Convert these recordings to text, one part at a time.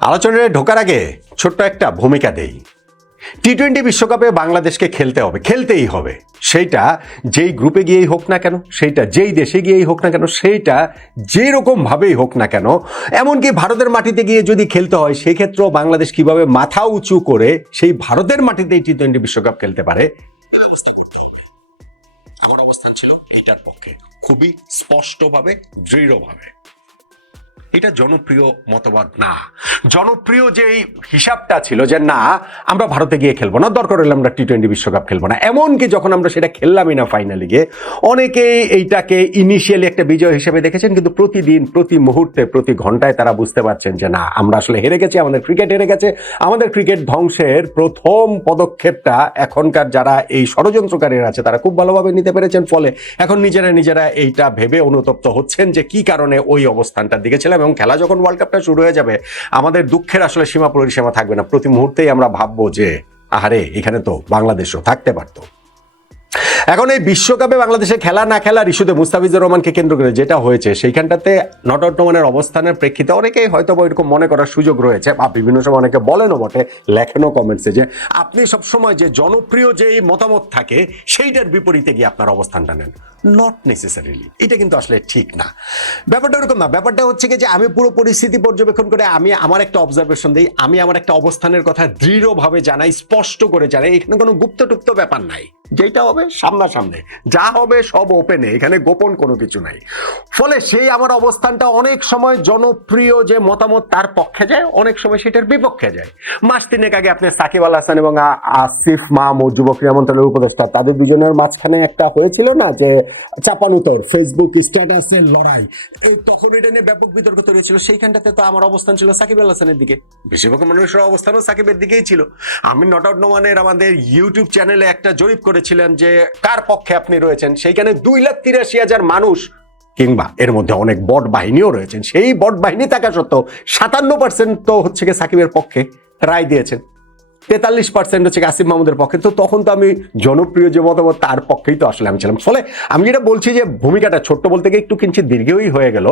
আলোচনায় ঢোকার আগে ছোট্ট একটা ভূমিকা দেই। টি-20 বিশ্বকাপে বাংলাদেশকে খেলতে হবে, খেলতেই হবে। সেইটা যেই গ্রুপে গিয়েই হোক না কেন, সেইটা যেই দেশে গিয়েই হোক না কেন, সেইটা যেরকমভাবেই হোক না কেন, এমনকি ভারতের মাটিতে গিয়ে যদি খেলতে হয় সেক্ষেত্রেও বাংলাদেশ কিভাবে মাথা উঁচু করে সেই ভারতের মাটিতেই টি-20 বিশ্বকাপ খেলতে পারে আমার অবস্থান ছিল এটার পক্ষে, খুবই স্পষ্টভাবে, দৃঢ়ভাবে। এটা জনপ্রিয় মতবাদ না। জনপ্রিয় যে হিসাবটা ছিল যে না, আমরা ভারতে গিয়ে খেলবো না, দরকার হলে আমরা টি-20 বিশ্বকাপ খেলবো না। এমনকি যখন আমরা সেটা খেললামই না ফাইনালে গিয়ে, অনেকেই এইটাকে ইনিশিয়ালি একটা বিজয় হিসেবে দেখেছেন, কিন্তু প্রতিদিন, প্রতি মুহূর্তে, প্রতি ঘন্টায় তারা বুঝতে পারছেন যে না, আমরা আসলে হেরে গেছি, আমাদের ক্রিকেট হেরে গেছে। আমাদের ক্রিকেট ধ্বংসের প্রথম পদক্ষেপটা এখনকার যারা এই ষড়যন্ত্রকারীরা আছে তারা খুব ভালোভাবে নিতে পেরেছেন। ফলে এখন নিজেরা এইটা ভেবে অনুতপ্ত হচ্ছেন যে কি কারণে ওই অবস্থানটার দিকে ছিলাম। এবং খেলা যখন ওয়ার্ল্ড কাপটা শুরু হয়ে যাবে, আমাদের দুঃখের আসলে সীমা পরিসীমা থাকবে না। প্রতি মুহূর্তেই আমরা ভাববো যে আহারে, এখানে তো বাংলাদেশও থাকতে পারতো। এখন এই বিশ্বকাপে বাংলাদেশে খেলা না খেলার ইস্যুতে মুস্তাফিজুর রহমানকে কেন্দ্র করে যেটা হয়েছে, সেইখানটাতে নট আউট নোমানের অবস্থানের প্রেক্ষিতে অনেকেই হয়তো এরকম মনে করার সুযোগ রয়েছে, বা বিভিন্ন সময় অনেকে বলেনও বটে, লেখেনও কমেন্টসে, যে আপনি সবসময় যে জনপ্রিয় যেই মতামত থাকে সেইটার বিপরীতে গিয়ে আপনার অবস্থানটা নেন। নট নেসেসারিলি, এটা কিন্তু আসলে ঠিক না। ব্যাপারটা ওরকম না। ব্যাপারটা হচ্ছে কি যে আমি পুরো পরিস্থিতি পর্যবেক্ষণ করে আমি আমার একটা অবজারভেশন দিই, আমি আমার একটা অবস্থানের কথা দৃঢ়ভাবে জানাই, স্পষ্ট করে জানাই। এখানে কোনো গুপ্তটুপ্ত ব্যাপার নাই। যেটা হবে সামনাসামনি, যা হবে সব ওপেনে, এখানে গোপন কোনো কিছু নাই। ফলে সেই আমার অবস্থানটা অনেক সময় জনপ্রিয় যে মতামত তার পক্ষে যায়, অনেক সময় সেটার বিপক্ষে যায়। মাস তিনেক আগে আপনি সাকিব আল হাসান এবং আসিফ মাহমুদ, যুব ক্রীড়া মন্ত্রণালয়ের উপদেষ্টা, তাদের দুজনের মাঝখানে একটা হয়েছিল না যে চাপানুতর ফেসবুক স্ট্যাটাসের লড়াই, এই তখন এটা নিয়ে ব্যাপক বিতর্ক তৈরি ছিল। সেইখানটাতে তো আমার অবস্থান ছিল সাকিব আল হাসানের দিকে, বেশিরভাগ মানুষের অবস্থানও সাকিবের দিকেই ছিল। আমি নট আউট নোমানের আমাদের ইউটিউব চ্যানেলে একটা জরিপ করেছিলেন যে কার পক্ষে আপনি রয়েছেন, সেইখানে 2,83,000 মানুষ, কিংবা এর মধ্যে অনেক বট বাহিনীও রয়েছেন, সেই বট বাহিনী থাকা সত্ত্বেও 57% তো হচ্ছে গিয়ে সাকিবের পক্ষে রায় দিয়েছেন, 43% হচ্ছে আসিফ মাহমুদের পক্ষে। তো তখন তো আমি জনপ্রিয় যে মতামত তার পক্ষেই তো আসলে আমি ছিলাম। ফলে আমি যেটা বলছি যে ভূমিকাটা ছোট্ট বলতে গিয়ে একটু কিঞ্চিত দীর্ঘই হয়ে গেল।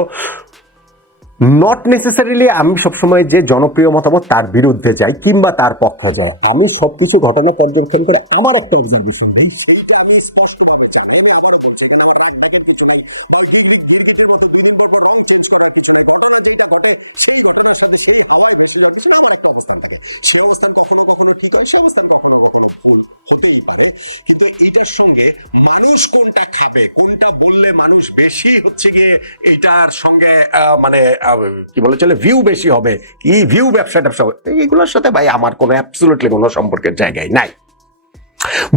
নট নেসেসারিলি আমি সবসময় যে জনপ্রিয় মতামত তার বিরুদ্ধে যাই কিংবা তার পক্ষে যাই। আমি সবকিছু ঘটনা পর্যবেক্ষণ করে আমার একটা অবজারভেশন দিই, সেইটা আমি স্পষ্টভাবে চাই। ঘটনা যেটা ঘটে সেই ঘটনার সাথে সেই হাওয়ায় বেশিরভাগ কিছু আমার একটা অবস্থান থাকে। সেই অবস্থান কখনো কখনো ঠিক হয়, সেই অবস্থান কখনো কখনো ভুল হতেই পারে। কিন্তু এইটার সঙ্গে মানুষ কোনটা খাবে, কোনটা বললে মানুষ বেশি হচ্ছে গিয়ে এটার সঙ্গে মানে কি বলে চলে, ভিউ বেশি হবে, এই ভিউ ব্যবসা এইগুলোর সাথে ভাই আমার কোনো অ্যাবসলিউটলি কোনো সম্পর্কের জায়গায় নাই।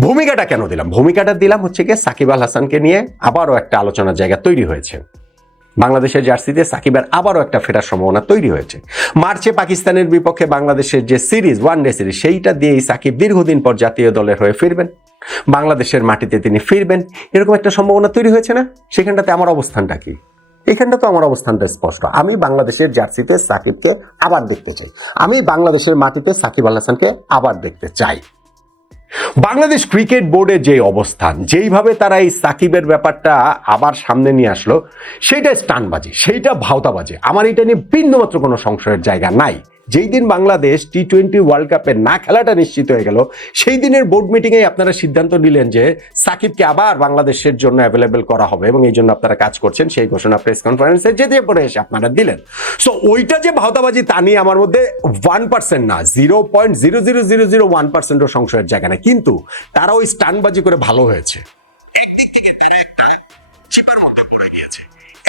ভূমিকাটা কেন দিলাম? ভূমিকাটা দিলাম হচ্ছে গিয়ে সাকিব আল হাসানকে নিয়ে আবারও একটা আলোচনার জায়গা তৈরি হয়েছে। বাংলাদেশের জার্সিতে সাকিবের আবারও একটা ফেরার সম্ভাবনা তৈরি হয়েছে। মার্চে পাকিস্তানের বিপক্ষে বাংলাদেশের যে সিরিজ, ওয়ানডে সিরিজ, সেইটা দিয়েই সাকিব দীর্ঘদিন পর জাতীয় দলের হয়ে ফিরবেন, বাংলাদেশের মাটিতে তিনি ফিরবেন, এরকম একটা সম্ভাবনা তৈরি হয়েছে না? সেখানটাতে আমার অবস্থানটা কি? এখানটা তো আমার অবস্থানটা স্পষ্ট। আমি বাংলাদেশের জার্সিতে সাকিবকে আবার দেখতে চাই, আমি বাংলাদেশের মাটিতে সাকিব আল হাসানকে আবার দেখতে চাই। বাংলাদেশ ক্রিকেট বোর্ডের যে অবস্থান, যেইভাবে তারা এই সাকিবের ব্যাপারটা আবার সামনে নিয়ে আসলো, সেইটা স্টানবাজি, সেইটা ভাওতাবাজি। আমার এটা নিয়ে বিন্দুমাত্র কোনো সংশয়ের জায়গা নাই। যেই দিন বাংলাদেশ টি-20 ওয়ার্ল্ড কাপে না খেলাটা নিশ্চিত হয়ে গেল, সেই দিনের বোর্ড মিটিংয়ে আপনারা সিদ্ধান্ত নিলেন যে সাকিবকে আবার বাংলাদেশের জন্য অ্যাভেলেবেল করা হবে এবং এই জন্য আপনারা কাজ করছেন। সেই ঘোষণা প্রেস কনফারেন্সে যেতে পরে এসে আপনারা দিলেন। সো ওইটা যে ভাওতাবাজি, তা নিয়ে আমার মধ্যে 1% না, 0.00001%ও সংশয়ের জায়গা নেই। কিন্তু তারা ওই স্টানবাজি করে ভালো হয়েছে, একদিক থেকে তারা একটা চিপার মধ্যে পড়ে গিয়েছে।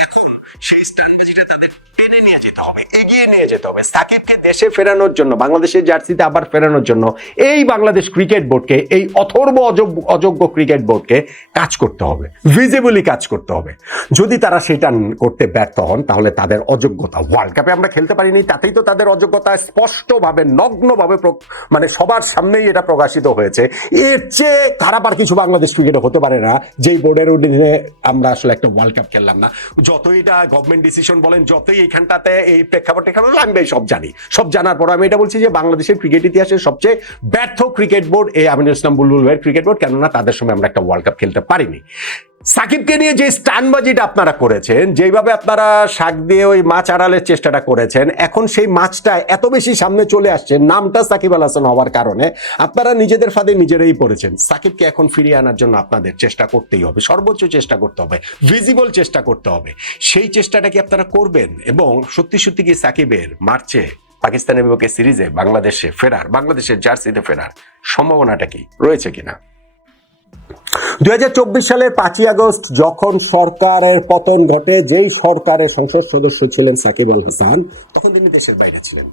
এখন সেই স্টানবাজিটা তাদের টেনে নিয়ে যেতে হবে, এগিয়ে নিয়ে যেতে হবে। সাকিবকে দেশে ফেরানোর জন্য, বাংলাদেশের জার্সিতে আবার ফেরানোর জন্য এই বাংলাদেশ ক্রিকেট বোর্ডকে, এই অথর্ব অযোগ্য ক্রিকেট বোর্ডকে কাজ করতে হবে, ভিজিবলি কাজ করতে হবে। যদি তারা সেটা করতে ব্যর্থ হন, তাহলে তাদের অযোগ্যতা, ওয়ার্ল্ড কাপে আমরা খেলতে পারিনি তাতেই তো তাদের অযোগ্যতা স্পষ্টভাবে, নগ্নভাবে, মানে সবার সামনেই এটা প্রকাশিত হয়েছে। এর চেয়ে খারাপ আর কিছু বাংলাদেশ ক্রিকেটে হতে পারে না, যেই বোর্ডের অধীনে আমরা আসলে একটা ওয়ার্ল্ড কাপ খেললাম না। যতই এটা গভর্নমেন্ট ডিসিশন বলেন, যতই এইখানটাতে এই প্রেক্ষাপট আমি সব জানি, সব জানার পর আমি এটা বলছি যে বাংলাদেশের ক্রিকেট ইতিহাসের সবচেয়ে ব্যর্থ ক্রিকেট বোর্ড এই আমিনুল ইসলাম বুলবুল ভাইয়ের ক্রিকেট বোর্ড। কেননা তাদের সময় আমরা একটা ওয়ার্ল্ড কাপ খেলতে পারিনি। সাকিবকে নিয়ে যে স্টানবাজিটা আপনারা করেছেন, যেইভাবে আপনারা শাক দিয়ে ওই মাছ আড়ালের চেষ্টাটা করেছেন, এখন সেই মাছটা এত বেশি সামনে চলে আসছে নামটা সাকিব আল হাসান হওয়ার কারণে আপনারা নিজেদের ফাঁদে নিজেরাই পড়েছেন। সাকিবকে এখন ফিরিয়ে আনার জন্য আপনাদের চেষ্টা করতেই হবে, সর্বোচ্চ চেষ্টা করতে হবে, ভিজিবল চেষ্টা করতে হবে। সেই চেষ্টাটা কি আপনারা করবেন? এবং সত্যি সত্যি কি সাকিবের মার্চে পাকিস্তানের বিপক্ষে সিরিজে বাংলাদেশে ফেরার, বাংলাদেশের জার্সিতে ফেরার সম্ভাবনাটা কি রয়েছে কিনা? 2024 সালের 5ই আগস্ট যখন সরকারের পতন ঘটে, যেই সরকারের সংসদ সদস্য ছিলেন সাকিব আল হাসান, তখন তিনি দেশের বাইরে ছিলেন।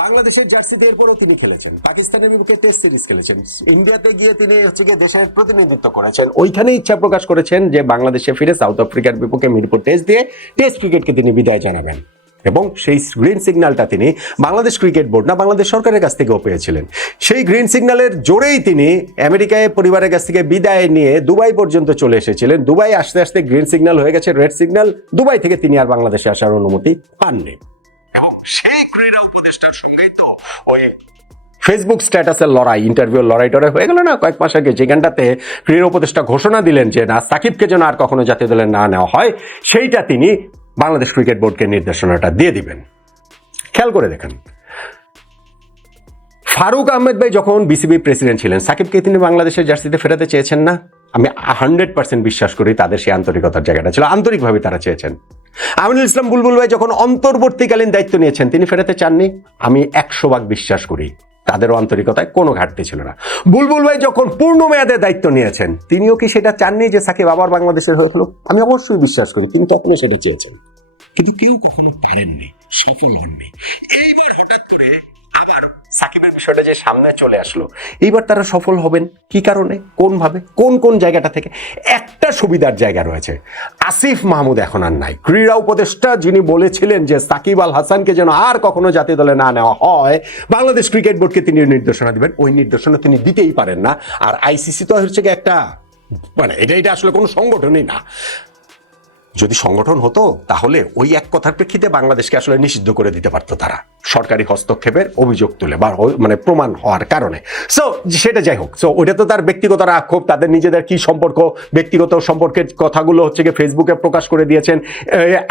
বাংলাদেশের জার্সিতে এরপরও তিনি খেলেছেন, পাকিস্তানের বিপক্ষে টেস্ট সিরিজ খেলেছেন, ইন্ডিয়াতে গিয়ে তিনি দেশের প্রতিনিধিত্ব করেছেন। ওইখানে ইচ্ছা প্রকাশ করেছেন যে বাংলাদেশে ফিরে সাউথ আফ্রিকার বিপক্ষে মিরপুর টেস্ট দিয়ে টেস্ট ক্রিকেটকে তিনি বিদায় জানাবেন। এবং সেই গ্রিন সিগন্যালটা তিনি বাংলাদেশ ক্রিকেট বোর্ড না বাংলাদেশ সরকারের কাছ থেকেও পেয়েছিলেন। সেই গ্রিন সিগন্যালের জোরেই তিনি আমেরিকায় পরিবারের কাছ থেকে বিদায় নিয়ে দুবাই পর্যন্ত চলে এসেছিলেন। দুবাই আসতে আসতে গ্রিন সিগন্যাল হয়ে গেছে রেড সিগন্যাল। দুবাই থেকে তিনি আর বাংলাদেশে আসার অনুমতি পাননি। এবং সেই ক্রীড়া উপদেষ্টার সঙ্গেই তো ওই ফেসবুক স্ট্যাটাসের লড়াই, ইন্টারভিউ লড়াই টড়াই হয়ে গেল না কয়েক মাস আগে, যেখানটাতে ক্রীড়া উপদেষ্টা ঘোষণা দিলেন যে না, সাকিবকে যেন আর কখনো জাতীয় দলে না নেওয়া হয়, সেইটা তিনি বাংলাদেশ ক্রিকেট বোর্ডকে নির্দেশনাটা দিয়ে দিবেন। খেয়াল করে দেখেন, ফারুক আহমেদ ভাই যখন বিসিবি প্রেসিডেন্ট ছিলেন, সাকিবকে তিনি বাংলাদেশের জার্সিতে ফেরাতে চেয়েছেন না? আমি 100% বিশ্বাস করি তাদের সেই আন্তরিকতার জায়গাটা ছিল, আন্তরিকভাবে তারা চেয়েছেন। আমিনুল ইসলাম বুলবুল ভাই যখন অন্তর্বর্তীকালীন দায়িত্ব নিয়েছেন, তিনি ফেরাতে চাননি? আমি 100% বিশ্বাস করি তাদেরও আন্তরিকতায় কোনো ঘাটতি ছিল না। বুলবুল ভাই যখন পূর্ণ মেয়াদে দায়িত্ব নিয়েছেন, তিনিও কি সেটা চাননি যে সাকিব আবার বাংলাদেশের হয়ে খেলুক? আমি অবশ্যই বিশ্বাস করি তিনি তখনও সেটা চেয়েছেন, কিন্তু কেউ কখনো পারেননি, সফল হননি। এইবার হঠাৎ করে আবার সাকিবের বিষয়টা যে সামনে চলে আসলো, এইবার তারা সফল হবেন কি কারণে, কোন ভাবে, কোন কোন জায়গাটা থেকে? একটা সুবিধার জায়গা রয়েছে, আসিফ মাহমুদ এখন আর নাই। ক্রীড়া উপদেষ্টা যিনি বলেছিলেন যে সাকিব আল হাসানকে যেন আর কখনো জাতীয় দলে না নেওয়া হয়, বাংলাদেশ ক্রিকেট বোর্ডকে তিনি নির্দেশনা দিবেন, ওই নির্দেশনা তিনি দিতেই পারেন না। আর আইসিসি তো হচ্ছে কি একটা, মানে এটা আসলে কোনো সংগঠনই না। যদি সংগঠন হতো তাহলে ওই এক কথার প্রেক্ষিতে বাংলাদেশকে আসলে নিষিদ্ধ করে দিতে পারতো তারা, সরকারি হস্তক্ষেপের অভিযোগ তুলে বা মানে প্রমাণ হওয়ার কারণে। সো সেটা যাই হোক, সো ওইটা তো তার ব্যক্তিগত আক্ষোভ, তাদের নিজেদের কি সম্পর্ক, ব্যক্তিগত সম্পর্কের কথাগুলো হচ্ছে গিয়ে ফেসবুকে প্রকাশ করে দিয়েছেন।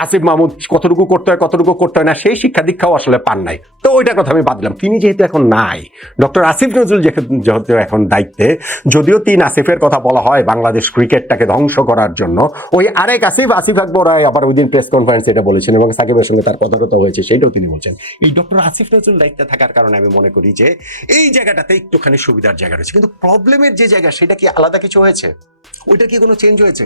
আসিফ মাহমুদ কতটুকু করতে হয় কতটুকু করতে হয় না, সেই শিক্ষা দীক্ষাও আসলে পান নাই। তো ওইটার কথা আমি বাদ দিলাম। তিনি যেহেতু এখন নাই, ডক্টর আসিফ নজরুল যেহেতু এখন দায়িত্বে, যদিও তিন আসিফের কথা বলা হয় বাংলাদেশ ক্রিকেটটাকে ধ্বংস করার জন্য, ওই আরেক আসিফ আকবর রায় আবার ওই দিন প্রেস কনফারেন্সে এটা বলেছেন এবং সাকিবের সঙ্গে তার কথাবার্তা হয়েছে, সেইটাও তিনি বলছেন। এই ডক্টর আসিফ নজরুল দায়িত্বে থাকার কারণে আমি মনে করি যে এই জায়গাটাতে একটুখানি সুবিধার জায়গা রয়েছে, কিন্তু প্রবলেমের যে জায়গা সেটা কি আলাদা কিছু হয়েছে? ওইটা কি কোনো চেঞ্জ হয়েছে?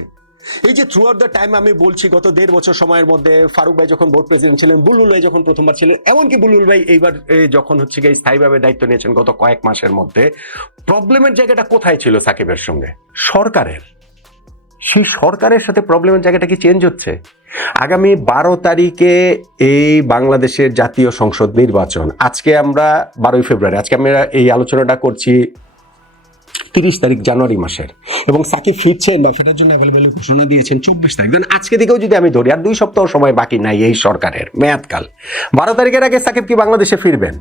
এই যে থ্রু আউট দ্য টাইম আমি বলছি, গত 1.5 বছর সময়ের মধ্যে ফারুক ভাই যখন বোর্ড প্রেসিডেন্ট ছিলেন, বুলবুল ভাই যখন প্রথমবার ছিলেন, এমনকি বুলবুল ভাই এইবার যখন হচ্ছে গিয়ে স্থায়ীভাবে দায়িত্ব নিয়েছেন গত কয়েক মাসের মধ্যে, প্রবলেমের জায়গাটা কোথায় ছিল সাকিবের সঙ্গে? সরকারের, সেই সরকারের সাথে প্রবলেমের জায়গাটা কি চেঞ্জ হচ্ছে? আগামী 12 তারিখে এই বাংলাদেশের জাতীয় সংসদ নির্বাচন, আজকে আমরা 12 ফেব্রুয়ারি, আজকে আমরা এই আলোচনাটা করছি 30 তারিখ জানুয়ারি মাসের, এবং সাকিব ফিরছেন বা ফেরার জন্য অ্যাভেলেবল ঘোষণা দিয়েছেন 24 তারিখ। আজকে দিকেও যদি আমি ধরি, আর 2 সপ্তাহ সময় বাকি নাই এই সরকারের মেয়াদকাল। 12 তারিখের আগে সাকিব কি বাংলাদেশে ফিরবেন?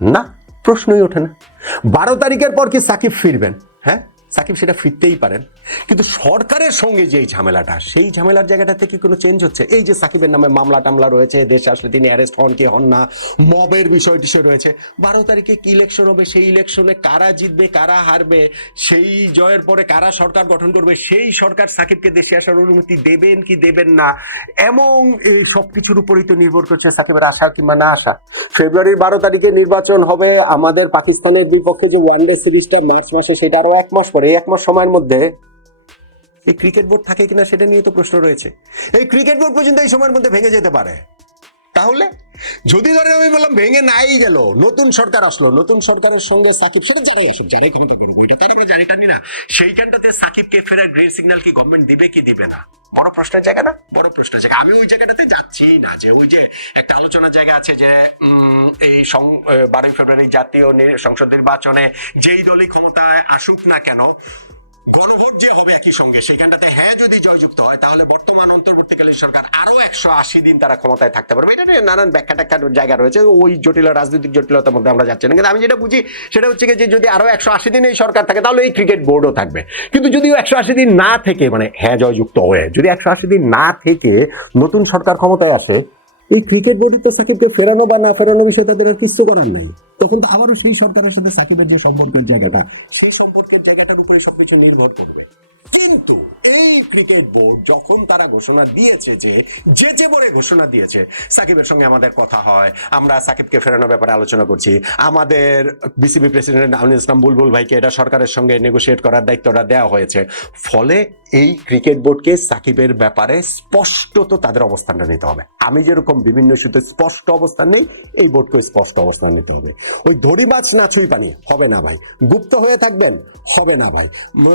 না, প্রশ্নই ওঠে না। 12 তারিখের পর কি সাকিব ফিরবেন? হ্যাঁ, সাকিব সেটা ফিরতেই পারেন, কিন্তু সরকারের সঙ্গে যেই ঝামেলাটা, সেই ঝামেলার জায়গাটাতে কি কোনো চেঞ্জ হচ্ছে? এই যে সাকিবের নামে মামলা টামলা রয়েছে, দেশে আসলে তিনি অ্যারেস্ট হন কি হন না, মবের বিষয় টিষয় রয়েছে। 12 তারিখে কি ইলেকশন হবে, সেই ইলেকশনে কারা জিতবে কারা হারবে, সেই জয়ের পরে কারা সরকার গঠন করবে, সেই সরকার সাকিবকে দেশে আসার অনুমতি দেবেন কি দেবেন না, এমন এই সব কিছুর উপরেই তো নির্ভর করছে সাকিবের আসা কিংবা না আসা। ফেব্রুয়ারির 12 তারিখে নির্বাচন হবে, আমাদের পাকিস্তানের বিপক্ষে যে ওয়ানডে সিরিজটা মার্চ মাসে, সেটা আরো 1 মাস পরে। এই 1 মাস সময়ের মধ্যে এই ক্রিকেট বোর্ড থাকে কিনা সেটা নিয়ে তো প্রশ্ন রয়েছে। এই ক্রিকেট বোর্ড পর্যন্ত এই সময়ের মধ্যে ভেঙে যেতে পারে। তাহলে যদি ধরে আমি বললাম ভেঙে নাই গেল, নতুন সরকার আসলো, নতুন সরকারের সঙ্গে সাকিব, সেটা যারাই আসুক, যারাই ক্ষমতা করবো, এটা তার আমরা জানি টানি না, সেইখানটাতে সাকিবকে ফেরার গ্রিন সিগন্যাল কি গভর্নমেন্ট দিবে কি দিবে না, বড় প্রশ্নের জায়গা না, বড় প্রশ্নের জায়গা। আমি ওই জায়গাটাতে যাচ্ছি না, যে ওই যে একটা আলোচনার জায়গা আছে যে এই 12 ফেব্রুয়ারি জাতীয় সংসদ নির্বাচনে যেই দলই ক্ষমতায় আসুক না কেন, গণভোট যে হবে একই সঙ্গে সেখানটাতে হ্যাঁ যদি জয়যুক্ত হয় তাহলে বর্তমান অন্তর্বর্তীকালীন সরকার আরো 180 দিন তারা ক্ষমতায় থাকতে পারবে। এটা নিয়ে নানান ব্যাখ্যা ট্যাখ্যার জায়গা রয়েছে, ওই জটিল রাজনৈতিক জটিলতার মধ্যে আমরা যাচ্ছি না। কিন্তু আমি যেটা বুঝি সেটা হচ্ছে যে যদি আরো 180 দিন এই সরকার থাকে তাহলে এই ক্রিকেট বোর্ডও থাকবে। কিন্তু যদিও 180 দিন না থেকে, মানে হ্যাঁ জয়যুক্ত হয়ে যদি 180 দিন না থেকে নতুন সরকার ক্ষমতায় আসে, এই ক্রিকেট বোর্ডে তো সাকিবকে ফেরানো বা না ফেরানো বিষয়ে তাদের আর কিছু করার নাই। তখন তো আবারও সেই সরকারের সাথে সাকিবের যে সম্পর্কের জায়গাটা, সেই সম্পর্কের জায়গাটার উপরে সবকিছু নির্ভর করবে। কিন্তু এই ক্রিকেট বোর্ড যখন তারা ঘোষণা দিয়েছে যে বলে ঘোষণা দিয়েছে সাকিবের সঙ্গে আমাদের কথা হয়, আমরা সাকিবকে ফেরানোর ব্যাপারে আলোচনা করছি, আমাদের বিসিবি প্রেসিডেন্ট আমিনুল ইসলাম বুলবুল ভাইকে এটা সরকারের সঙ্গে নেগোশিয়েট করার দায়িত্বটা দেওয়া হয়েছে। ফলে এই ক্রিকেট বোর্ডকে সাকিবের ব্যাপারে স্পষ্টত তাদের অবস্থানটা নিতে হবে। আমি যেরকম বিভিন্ন ইস্যুতে স্পষ্ট অবস্থান নেই, এই বোর্ডকে স্পষ্ট অবস্থান নিতে হবে। ওই ধরি মাছ না ছুঁই পানি হবে না ভাই, গুপ্ত হয়ে থাকবেন হবে না ভাই,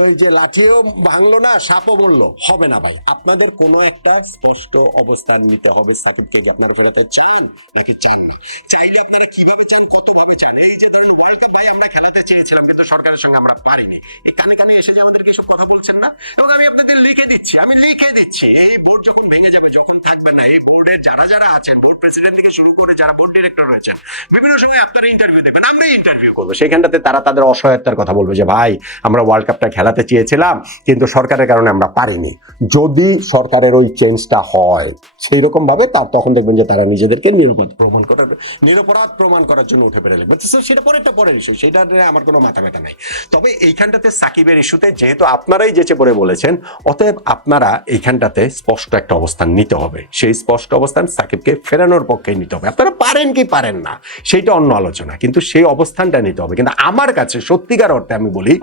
ওই যে লাঠিও ভাঙলো না সাপও মরলো হবে না ভাই। আপনাদের কোনো একটা স্পষ্ট অবস্থান নিতে হবে সাকিবকে, যে আপনারা ফেরাতে চান নাকি চান না। চাইলে আপনারা কিভাবে চান, কতভাবে চান। এই যে ধরুন ওয়ার্ল্ড কাপ ভাই আমরা খেলাতে চেয়েছিলাম কিন্তু সরকারের সঙ্গে আমরা পারিনি, এই কানে কানে এসে যে আমাদেরকে এসব কথা বলছেন না। এবং আমি আপনাদের লিখে দিচ্ছি এই বোর্ড যখন ভেঙে যাবে, যখন থাকবে না, এই বোর্ডের যারা আছেন, বোর্ড প্রেসিডেন্ট থেকে শুরু করে যারা বোর্ড ডিরেক্টর রয়েছেন, বিভিন্ন সময় আপনারা ইন্টারভিউ দেবেন, আমরা ইন্টারভিউ করবো, সেখানটাতে তারা তাদের অসহায়তার কথা বলবে যে ভাই আমরা ওয়ার্ল্ড কাপটা খেলাতে চেয়েছিলাম কিন্তু সরকারের কারণে আমরা পারিনি। যদি সরকারের ওই চেঞ্জটা হয় সেই রকম ভাবে, তার তখন দেখবেন যে তারা নিজেদেরকে নিরপরাধ প্রমাণ করার জন্য উঠে পেরে লাগবে। সেটা পরের বিষয়, সেটা আমার কোনো মাথা ব্যথা নাই। তবে এইখানটাতে সাকিবের ইস্যুতে যেহেতু আপনারাই যেচে পড়ে বলেছেন, অতএব আপনারা এইখানটাতে স্পষ্ট একটা অবস্থান নিতে হবে। সেই স্পষ্ট অবস্থান সাকিবকে ফেরানোর পক্ষে নিতে হবে। আপনারা পারেন কি পারেন না সেইটা অন্য আলোচনা, কিন্তু সেই অবস্থানটা নিতে হবে। কিন্তু আমার কাছে সত্যিকার অর্থে আমি বলি,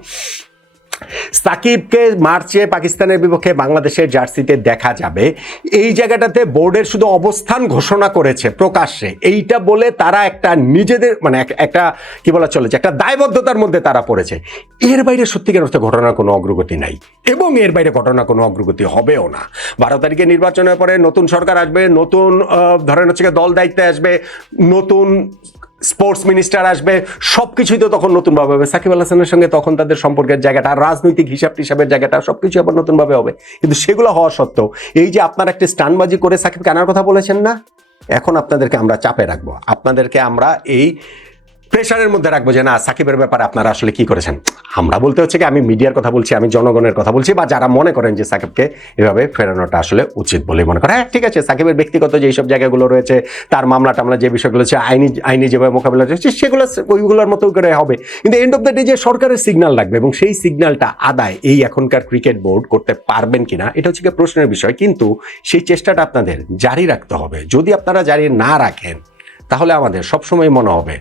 সাকিবকে মার্চে পাকিস্তানের বিপক্ষে বাংলাদেশের জার্সিতে দেখা যাবে, এই জায়গাটাতে বোর্ডের শুধু অবস্থান ঘোষণা করেছে প্রকাশ্যে, এইটা বলে তারা একটা নিজেদের মানে একটা কি বলা চলে যে একটা দায়বদ্ধতার মধ্যে তারা পড়েছে। এর বাইরে সত্যিকার অর্থে ঘটনার কোনো অগ্রগতি নাই এবং এর বাইরে ঘটনার কোনো অগ্রগতি হবেও না। 12 তারিখে নির্বাচনের পরে নতুন সরকার আসবে, নতুন ধরেন হচ্ছে দল দায়িত্বে আসবে, নতুন স্পোর্টস মিনিস্টার আসবে, সবকিছুই তো তখন নতুন ভাবে হবে। সাকিব আল হাসানের সঙ্গে তখন তাদের সম্পর্কের জায়গাটা, রাজনৈতিক হিসাব টিসাবের জায়গাটা সবকিছু আবার নতুন ভাবে হবে। কিন্তু সেগুলো হওয়া সত্ত্বেও এই যে আপনারা একটা স্টানবাজি করে সাকিবকে আনার কথা বলেছেন না, এখন আপনাদেরকে আমরা চাপে রাখবো, আপনাদেরকে আমরা এই প্রেশারের মধ্যে রাখবো যে না সাকিবের ব্যাপারে আপনারা আসলে কি করেছেন। আমরা বলতে হচ্ছে কি, আমি মিডিয়ার কথা বলছি, আমি জনগণের কথা বলছি, বা যারা মনে করেন যে সাকিবকে এভাবে ফেরানোটা আসলে উচিত বলে মনে করে। হ্যাঁ ঠিক আছে, সাকিবের ব্যক্তিগত যে এইসব জায়গাগুলো রয়েছে, তার মামলা টামলা যে বিষয়গুলো হচ্ছে আইনি যেভাবে মোকাবিলা হচ্ছে সেগুলো ওইগুলোর মতো করে হবে। কিন্তু এন্ড অফ দ্য ডে যে সরকারের সিগন্যাল লাগবে এবং সেই সিগন্যালটা আদায় এই এখনকার ক্রিকেট বোর্ড করতে পারবেন কিনা, এটা হচ্ছে প্রশ্নের বিষয়। কিন্তু সেই চেষ্টাটা আপনাদের জারি রাখতে হবে। যদি আপনারা জারি না রাখেন তাহলে আমাদের সবসময় মনে হবে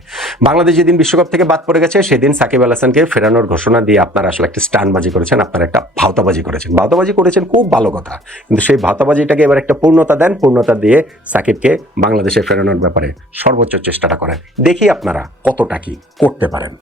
বাংলাদেশ যেদিন বিশ্বকাপ থেকে বাদ পড়ে গেছে সেদিন সাকিব আল হাসানকে ফেরানোর ঘোষণা দিয়ে আপনারা আসলে একটা স্টানবাজি করেছেন, আপনারা একটা ভাওতাবাজি করেছেন, খুব ভালো কথা। কিন্তু সেই ভাওতাবাজিটাকে এবার একটা পূর্ণতা দেন, পূর্ণতা দিয়ে সাকিবকে বাংলাদেশে ফেরানোর ব্যাপারে সর্বোচ্চ চেষ্টাটা করেন। দেখি আপনারা কতটা কি করতে পারেন।